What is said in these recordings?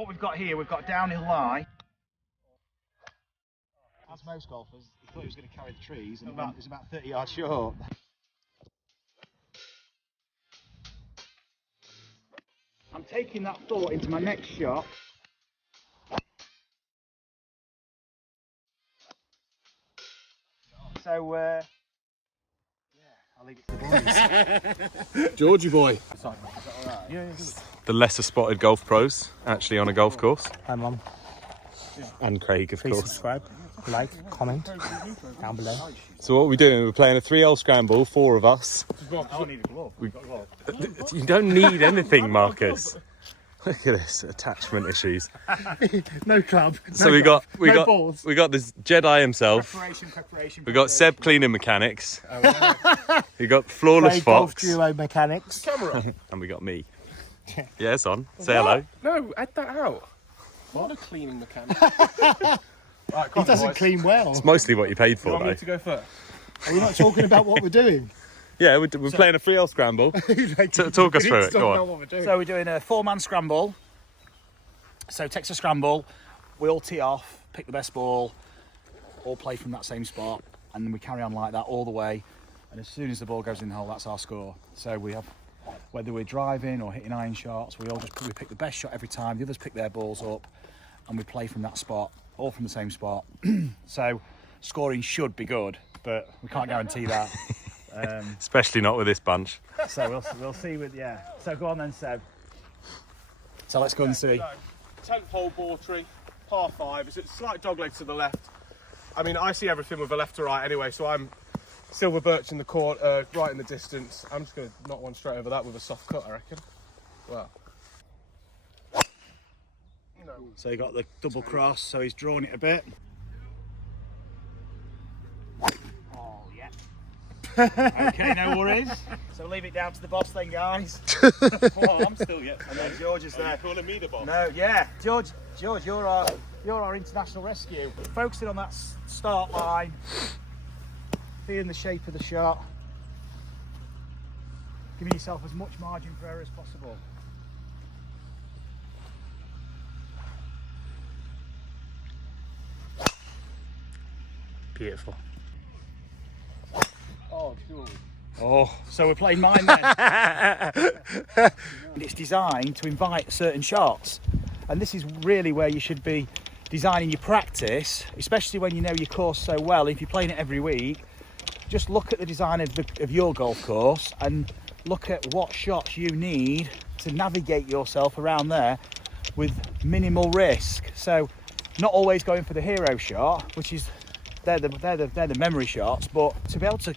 what we've got here, we've got downhill lie. As most golfers, he thought he was going to carry the trees, and it was about 30 yards short. I'm taking that thought into my next shot. So, yeah, I'll leave it to the boys. Georgie boy. Is that all right? Yeah. The lesser spotted golf pros actually on a golf course. Hi Mum, And Craig, of please course. subscribe, like, comment down below. So what are we doing? We're playing a 3L scramble, 4 of us. I don't need a glove. We've got a glove. You don't need anything, Marcus. Look at this, attachment issues. No club. So we got balls. we got this Jedi himself. Preparation. We got Seb cleaning mechanics. We got flawless Golf Fox, duo mechanics. and we got me. Yeah, it's on. Say hello. No, add that out. What a cleaning mechanic. Right, He doesn't clean well. It's mostly what you paid for, You want me though. to go first? Are you not talking about what we're doing? Yeah, we're playing a 3L scramble. Talk us through it. Go on. So we're doing a 4-man scramble. So it takes a scramble. We all tee off, pick the best ball, all play from that same spot, and then we carry on like that all the way. And as soon as the ball goes in the hole, that's our score. So we have, whether we're driving or hitting iron shots, we pick the best shot every time. The others pick their balls up, and we play from that spot, all from the same spot. So scoring should be good, but we can't guarantee that. Especially not with this bunch. So we'll see with So go on then, Seb. So let's go and see. 10th hole, ball tree, par 5. It's a slight dogleg to the left. I mean, I see everything with a left to right anyway, so I'm silver birch in the court, right in the distance. I'm just going to knock one straight over that with a soft cut, I reckon. Well. No. So you got the double cross, so he's drawn it a bit. Oh, yeah. Okay, no worries. So leave it down to the boss then, guys. Oh, I'm still yet. And then George is there. Calling me the boss? No, yeah. George, you're our international rescue. Focusing on that start line. Feeling the shape of the shot. Giving yourself as much margin for error as possible. Beautiful. Oh, sure. Oh, so we're playing mine then. And it's designed to invite certain shots, and this is really where you should be designing your practice, especially when you know your course so well. If you're playing it every week, just look at the design of your golf course and look at what shots you need to navigate yourself around there with minimal risk. So not always going for the hero shot, which is they're the memory shots, but to be able to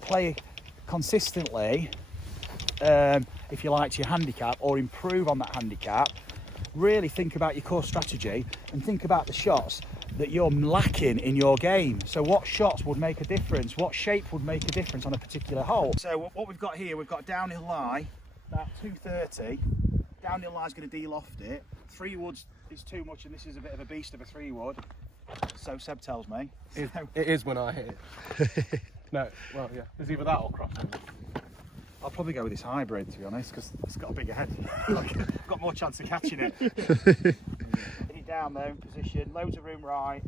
play consistently, if you like, to your handicap or improve on that handicap, really think about your course strategy and think about the shots that you're lacking in your game. So what shots would make a difference? What shape would make a difference on a particular hole? So what we've got here, we've got downhill lie, about 230. Downhill lie is going to de-loft it. 3 woods is too much, and this is a bit of a beast of a 3 wood. So Seb tells me. It is when I hit it. No, well, yeah. It's either that or cross. I'll probably go with this hybrid, to be honest, because it's got a bigger head. I've got more chance of catching it. Hit it down there in position, loads of room right.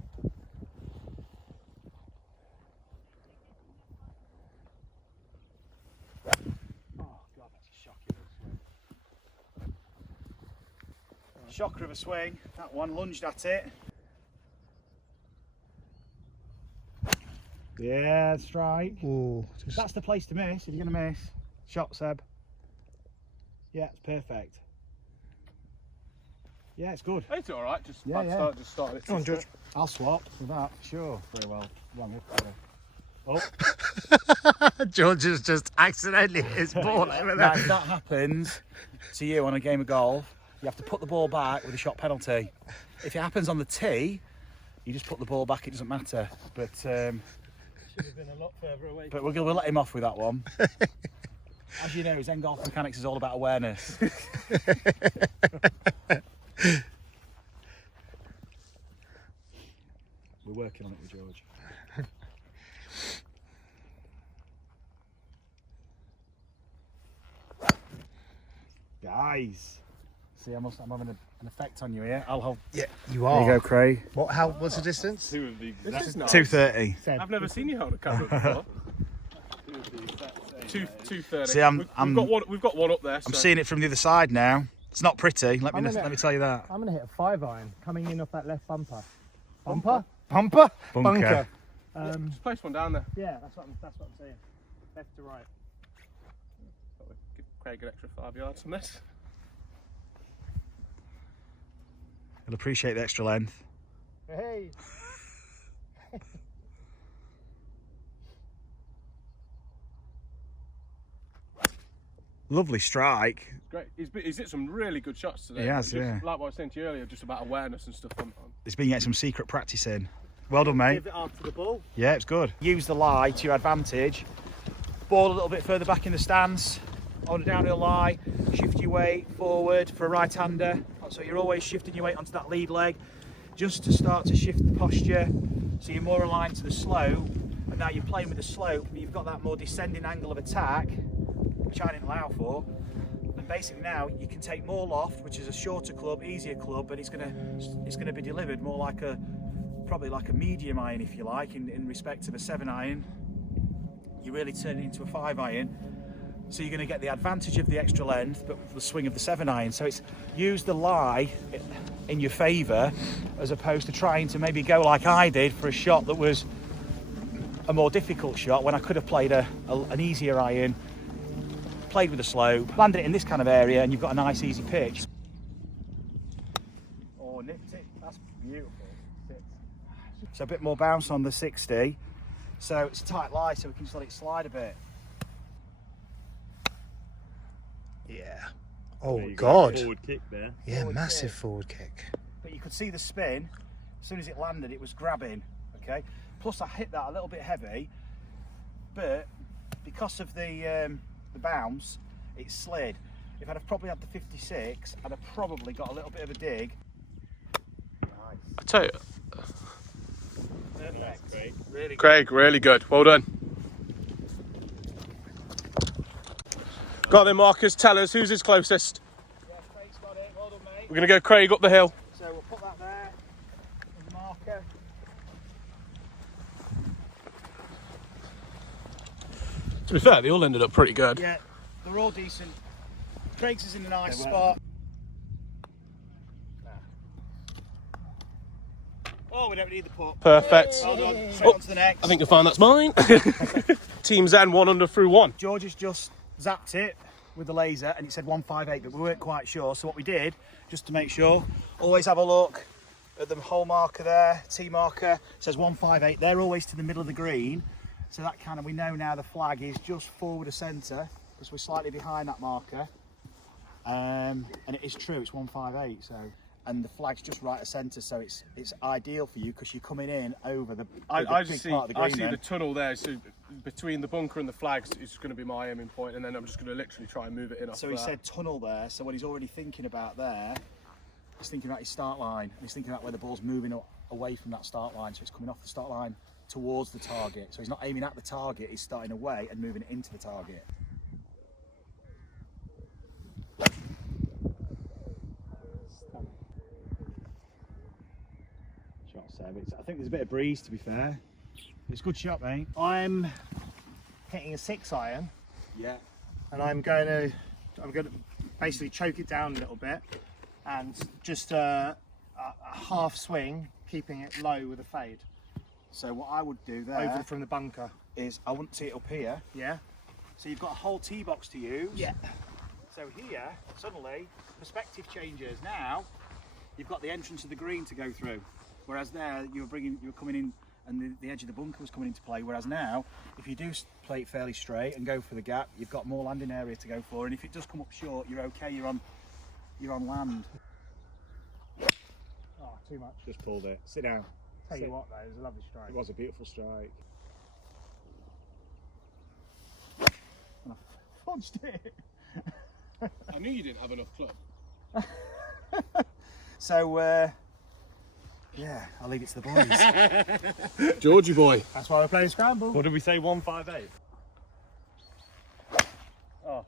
Oh God, that's a shocker of a swing. Shocker of a swing. That one lunged at it. Yeah, strike. Ooh, That's the place to miss if you're going to miss. Shot, Seb. Yeah, it's perfect. Yeah, it's good. It's all right. Just Yeah. start it. Come on, George. I'll swap with that, for sure. Very well. Oh, George has just accidentally hit his ball over now there. if that happens to you on a game of golf, you have to put the ball back with a shot penalty. If it happens on the tee, you just put the ball back, it doesn't matter. But Should have been a lot further away. But we'll let him off with that one. As you know, Zen Golf Mechanics is all about awareness. We're working on it with George. Guys, See, I'm having an effect on you here. I'll hold. Yeah, you There are. you go, Craig. What's the distance? This is nice. 230. I've never seen you hold a camera before. 230. See, We've got one up there. I'm so. seeing it from the other side now. It's not pretty. Let me tell you that. I'm going to hit a 5-iron coming in off that left bumper. Bunker. Bunker. Just place one down there. Yeah, that's what I'm saying. Left to right. Give Craig an extra 5 yards on this. He'll appreciate the extra length. Hey. Lovely strike. Great. He's hit some really good shots today. He has, just, yeah. Like what I was saying to you earlier, just about awareness and stuff. He's been getting some secret practice in. Well done, mate. Give it after the ball. Yeah, it's good. Use the lie to your advantage. Ball a little bit further back in the stance. On a downhill lie. Shift your weight forward for a right-hander. So you're always shifting your weight onto that lead leg. Just to start to shift the posture. So you're more aligned to the slope. And now you're playing with the slope, but you've got that more descending angle of attack, which I didn't allow for. And basically now you can take more loft, which is a shorter club, easier club, but it's gonna be delivered more like probably like a medium iron, if you like, in respect of a 7-iron. You really turn it into a 5-iron, so you're going to get the advantage of the extra length, but the swing of the 7-iron. So it's use the lie in your favour, as opposed to trying to maybe go like I did for a shot that was a more difficult shot, when I could have played an easier iron, played with a slope, landed it in this kind of area, and you've got a nice easy pitch. Oh, nipped it. That's beautiful. So a bit more bounce on the 60. So it's a tight lie, so we can just let it slide a bit. Yeah. Oh God. Forward kick there. Yeah, Forward massive kick. forward kick. But you could see the spin. As soon as it landed, it was grabbing. Okay. Plus, I hit that a little bit heavy, but because of the bounce, it slid. If I'd have probably had the 56, I'd have probably got a little bit of a dig. Nice. I tell you, Perfect. Really good. Craig, really good. Well done. Got them markers. Tell us who's his closest. Yeah, Craig's got it. Well done, mate. We're going to go Craig up the hill. So we'll put that there as a marker. To be fair, they all ended up pretty good. Yeah, they're all decent. Craig's is in a nice spot. Oh, we don't need the putt. Perfect. Well done. Straight on to the next. I think you'll find that's mine. Team ZEN 1 under through 1. George has just zapped it with the laser and it said 158, but we weren't quite sure. So what we did, just to make sure, always have a look at the hole marker there, T marker, it says 158. They're always to the middle of the green. So that kind of, we know now the flag is just forward of centre, because we're slightly behind that marker. And it is true, it's 158. So, and the flag's just right of centre, so it's ideal for you because you're coming in over the I big just see, part of the I green. see then. the tunnel there, so between the bunker and the flags is going to be my aiming point, and then I'm just going to literally try and move it in off So he there. said tunnel there, so what he's already thinking about there, he's thinking about his start line. And he's thinking about where the ball's moving away from that start line, so it's coming off the start line towards the target. So he's not aiming at the target, he's starting away and moving it into the target. Shot Seb. I think there's a bit of breeze, to be fair. It's a good shot, mate. I'm hitting a 6-iron, Yeah. and I'm going to basically choke it down a little bit, and just a half swing, keeping it low with a fade So what I would do there over from the bunker. is I wouldn't tee it up here. Yeah. So you've got a whole tee box to use. Yeah. So here, suddenly, perspective changes. Now, you've got the entrance of the green to go through. Whereas there, you were coming in, and the edge of the bunker was coming into play. Whereas now, if you do play it fairly straight and go for the gap, you've got more landing area to go for. And if it does come up short, you're okay. You're on land. Oh, too much. Just pulled it. Sit down. Tell you what, though, it was a lovely strike. It was a beautiful strike. And I fudged it. I knew you didn't have enough club. So, yeah, I'll leave it to the boys. Georgie boy. That's why we're playing scramble. What did we say? 158. Oh,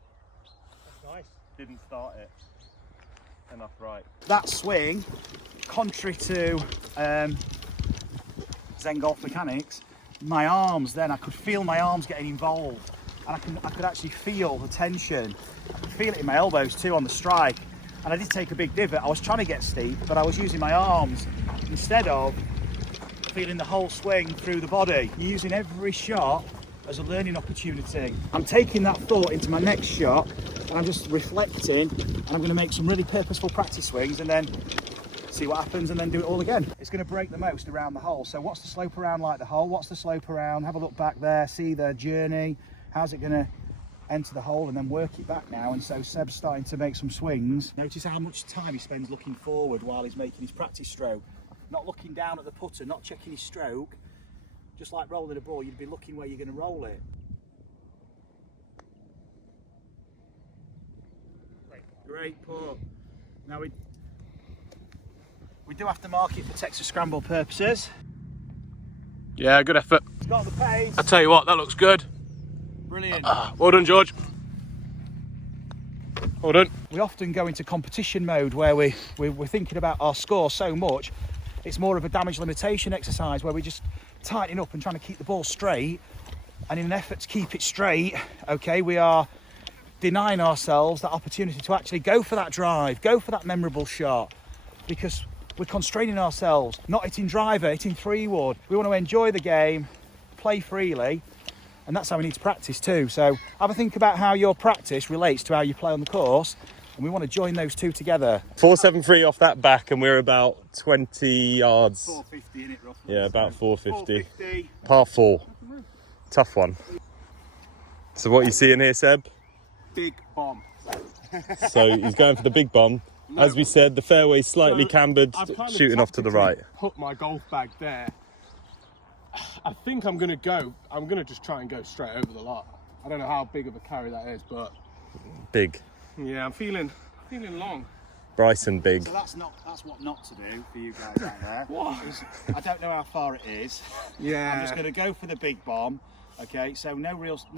That's nice. didn't start it. enough right. That swing, contrary to Zen golf mechanics, my arms then, I could feel my arms getting involved, and I could actually feel the tension. I could feel it in my elbows too on the strike, and I did take a big divot. I was trying to get steep, but I was using my arms instead of feeling the whole swing through the body. You're using every shot as a learning opportunity. I'm taking that thought into my next shot, and I'm just reflecting, and I'm going to make some really purposeful practice swings and then see what happens and then do it all again. It's going to break the most around the hole. So what's the slope around like the hole? What's the slope around? Have a look back there, see the journey. How's it going to enter the hole and then work it back now? And so Seb's starting to make some swings. Notice how much time he spends looking forward while he's making his practice stroke. Not looking down at the putter, not checking his stroke. Just like rolling a ball, you'd be looking where you're going to roll it. Great putt. Now we do have to mark it for Texas scramble purposes. Yeah, good effort. It's got the pace. I tell you what, that looks good. Brilliant. Well done, George. Well done. We often go into competition mode where we're thinking about our score so much. It's more of a damage limitation exercise where we just tightening up and trying to keep the ball straight, and in an effort to keep it straight, okay, we are denying ourselves that opportunity to actually go for that drive, go for that memorable shot, because we're constraining ourselves, not hitting driver, hitting 3-wood. We want to enjoy the game, play freely, and that's how we need to practice too. So have a think about how your practice relates to how you play on the course, and we want to join those two together. 473 off that back, and we're about 20 yards. 450 in it roughly. Yeah, about 450. 450. Par 4. Tough one. So what are you seeing here, Seb? Big bomb. So he's going for the big bomb. As we said, the fairway's slightly cambered, I've kind of shooting off to the right. Put my golf bag there. I think I'm going to just try and go straight over the lot. I don't know how big of a carry that is, but Big. yeah, I'm feeling long. Bryson big. So that's what not to do for you guys out there. What? I don't know how far it is. Yeah. I'm just going to go for the big bomb. Okay, so no,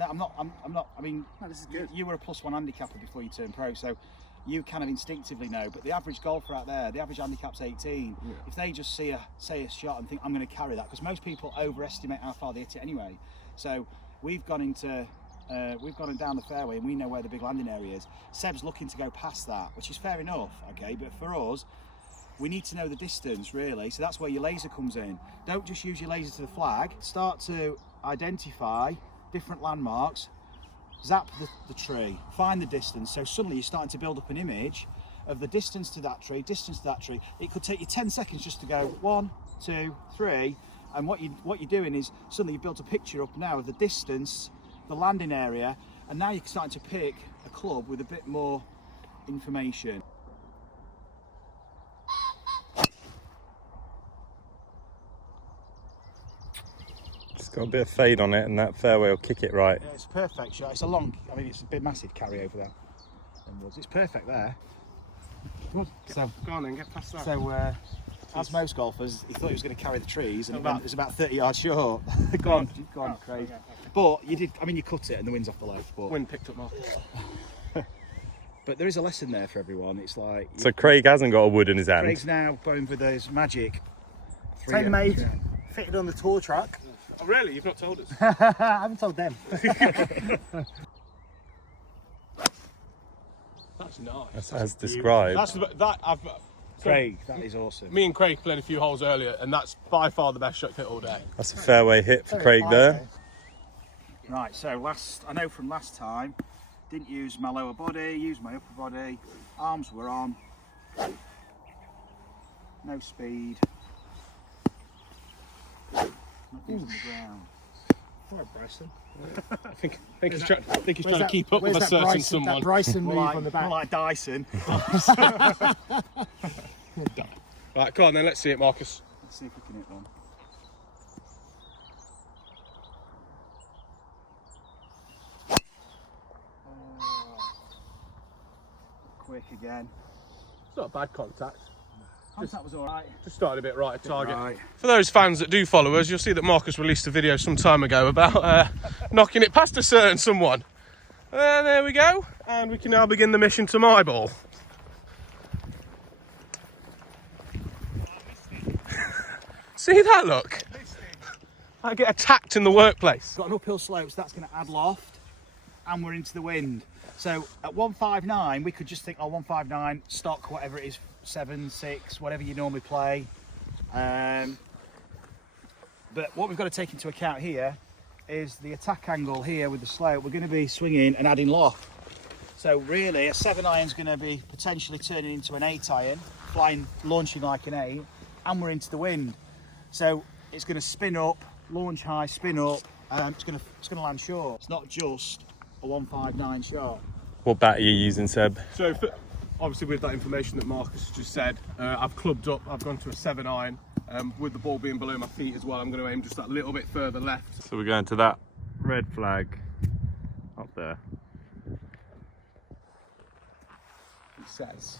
I'm not. I mean, No, this is good. You were a +1 handicapper before you turned pro, so you kind of instinctively know. But the average golfer out there, the average handicap's 18. Yeah. If they just see a shot and think I'm going to carry that, because most people overestimate how far they hit it anyway. So we've gone down the fairway and we know where the big landing area is. Seb's looking to go past that, which is fair enough. Okay, but for us, we need to know the distance really. So that's where your laser comes in. Don't just use your laser to the flag. Start to identify different landmarks. Zap the tree, find the distance. So suddenly you're starting to build up an image of the distance to that tree, It could take you 10 seconds just to go 1, 2, 3. And what you're doing is suddenly you've built a picture up now of the distance, the landing area, and now you're starting to pick a club with a bit more information. It's got a bit of fade on it, and that fairway will kick it right. Yeah, it's a perfect shot. It's a long, I mean, it's a big, massive carry over that. It's perfect there. So, Go on then, get past that. So, as most golfers, he thought he was going to carry the trees, and it was about 30 yards short. Go on, Craig. But you did. I mean, you cut it, and the wind's off the left. But Wind picked up Marcus. But there is a lesson there for everyone. It's like So Craig hasn't got a wood in his hand. Craig's now going with his magic. Tailor-made, fitted on the tour truck. Oh, really? You've not told us? I haven't told them. That's nice. That's as described. Craig, that is awesome. Me and Craig played a few holes earlier, and that's by far the best shot hit all day. That's a fairway hit for Craig there. Right, so I know from last time, didn't use my lower body, used my upper body, arms were on, no speed, not using the ground. All right, Bryson. I think he's trying to keep up with a certain someone. That Bryson move More on the back. like Dyson. Right, come on then, let's see it, Marcus. Let's see if we can hit one. Quick again. It's not a bad contact. That was all right. Just started a bit right at target. Right. For those fans that do follow us, you'll see that Marcus released a video some time ago about knocking it past a certain someone. And there we go. And we can now begin the mission to my ball. See that look? I get attacked in the workplace. Got an uphill slope, so that's going to add loft, and we're into the wind. So at 159, we could just think, oh, 159 stock, whatever it is, 7, 6, whatever you normally play. But what we've got to take into account here is the attack angle here with the slope. We're going to be swinging and adding loft. So really, a 7 iron's going to be potentially turning into an 8 iron, flying, launching like an 8, and we're into the wind. So it's going to spin up, launch high, spin up, and it's going to land short. It's not just a 159 shot. What bat are you using, Seb? So obviously with that information that Marcus has just said, I've clubbed up, I've gone to a 7 iron. With the ball being below my feet as well, I'm going to aim just that little bit further left. So we're going to that red flag up there. He says.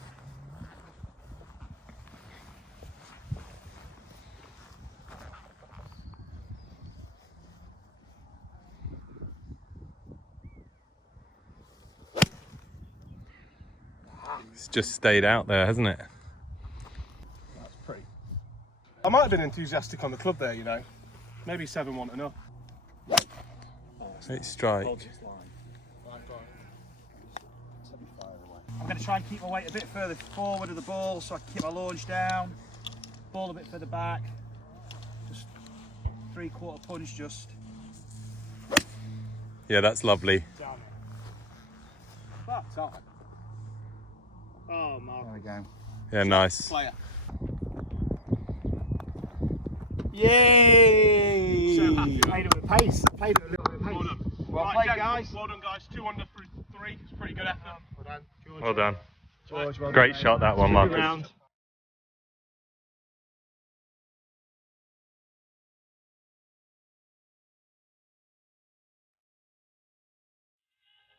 It's just stayed out there, hasn't it? That's pretty. I might have been enthusiastic on the club there, you know. Maybe 7 wasn't enough. 8 strike. I'm going to try and keep my weight a bit further forward of the ball so I can keep my launch down. Ball a bit further back. Just 3/4 punch just. Yeah, that's lovely. That's on. Oh, Mark. There we go. Yeah, nice. Player. Yay! So happy. Played it with pace. Played it with a little bit of pace. Well done. Well Right, played, gents, guys. Well done, guys. 2 under through 3. It's pretty good effort. Well done, George. Well done. George, well Great done. shot, that one, Good Marcus. round.